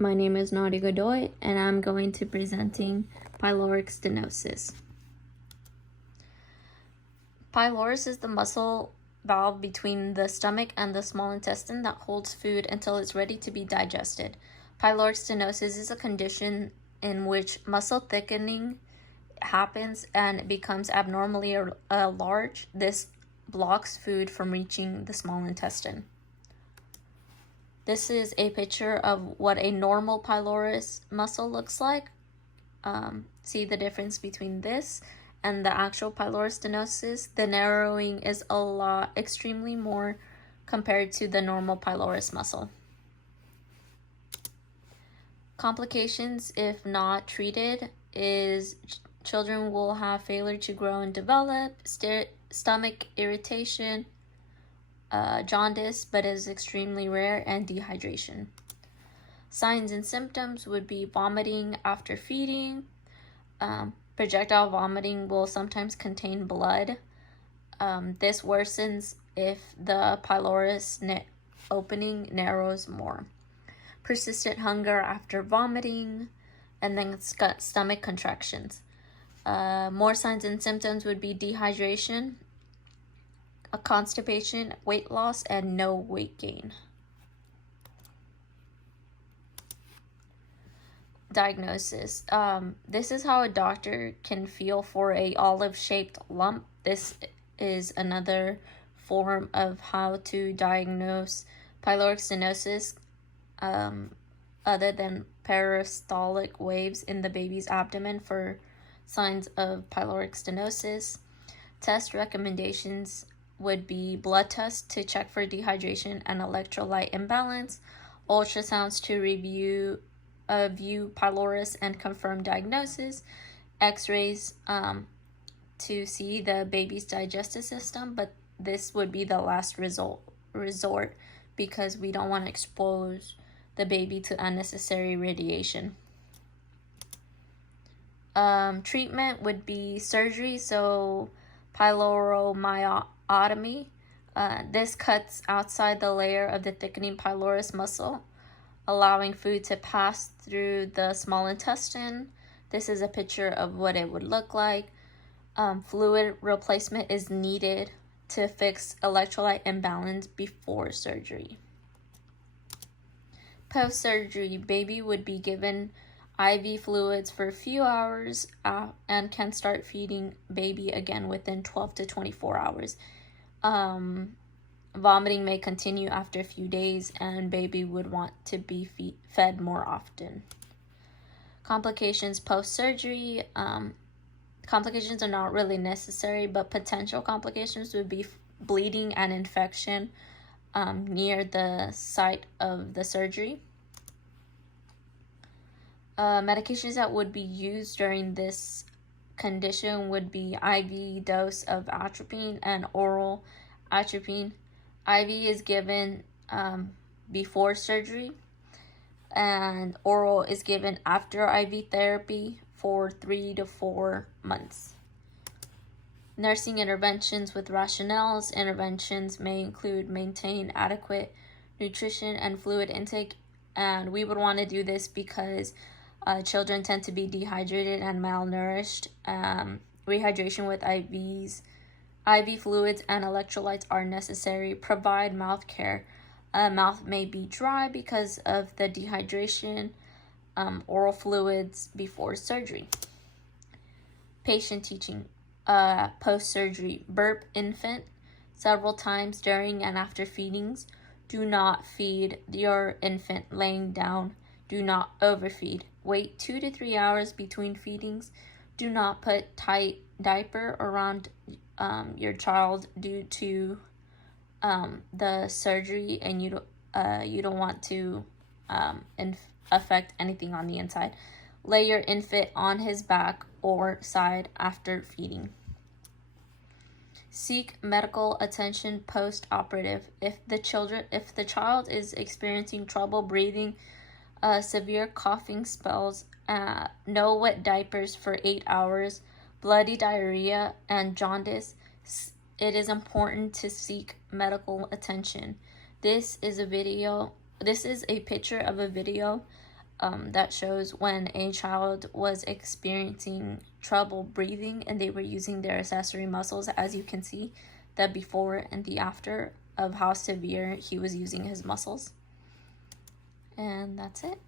My name is Nadia Godoy, and I'm going to presenting pyloric stenosis. Pylorus is the muscle valve between the stomach and the small intestine that holds food until it's ready to be digested. Pyloric stenosis is a condition in which muscle thickening happens and it becomes abnormally large. This blocks food from reaching the small intestine. This is a picture of what a normal pylorus muscle looks like. See the difference between this and the actual pyloric stenosis. The narrowing is extremely more compared to the normal pylorus muscle. Complications, if not treated, is children will have failure to grow and develop, stomach irritation, jaundice, but is extremely rare, and dehydration. Signs and symptoms would be vomiting after feeding. Projectile vomiting will sometimes contain blood. This worsens if the pylorus opening narrows more. Persistent hunger after vomiting, and then stomach contractions. More signs and symptoms would be dehydration, constipation, weight loss, and no weight gain. Diagnosis. This is how a doctor can feel for a olive-shaped lump. This is another form of how to diagnose pyloric stenosis, other than peristaltic waves in the baby's abdomen for signs of pyloric stenosis. Test recommendations would be blood tests to check for dehydration and electrolyte imbalance, ultrasounds to view pylorus and confirm diagnosis, x-rays to see the baby's digestive system, but this would be the last resort because we don't want to expose the baby to unnecessary radiation. Treatment would be surgery, so pyloromyotomy. This cuts outside the layer of the thickening pylorus muscle, allowing food to pass through the small intestine. This is a picture of what it would look like. Fluid replacement is needed to fix electrolyte imbalance before surgery. Post-surgery, baby would be given IV fluids for a few hours and can start feeding baby again within 12 to 24 hours. Vomiting may continue after a few days, and baby would want to be fed more often. Complications post-surgery. Complications are not really necessary, but potential complications would be bleeding and infection near the site of the surgery. Medications that would be used during this condition would be IV dose of atropine and oral atropine. IV is given before surgery, and oral is given after IV therapy for 3 to 4 months. Nursing interventions with rationales. Interventions may include maintain adequate nutrition and fluid intake, and we would want to do this because children tend to be dehydrated and malnourished. Rehydration with IV fluids and electrolytes are necessary. Provide mouth care. Mouth may be dry because of the dehydration. Oral fluids before surgery. Patient teaching. Post-surgery. Burp infant several times during and after feedings. Do not feed your infant laying down. Do not overfeed. Wait 2 to 3 hours between feedings. Do not put tight diaper around your child due to the surgery, and you don't want to affect anything on the inside. Lay your infant on his back or side after feeding. Seek medical attention post-operative. If the child is experiencing trouble breathing, severe coughing spells, no wet diapers for 8 hours, bloody diarrhea, and jaundice, it is important to seek medical attention. This is a picture of a video that shows when a child was experiencing trouble breathing and they were using their accessory muscles, as you can see, the before and the after of how severe he was using his muscles. And that's it.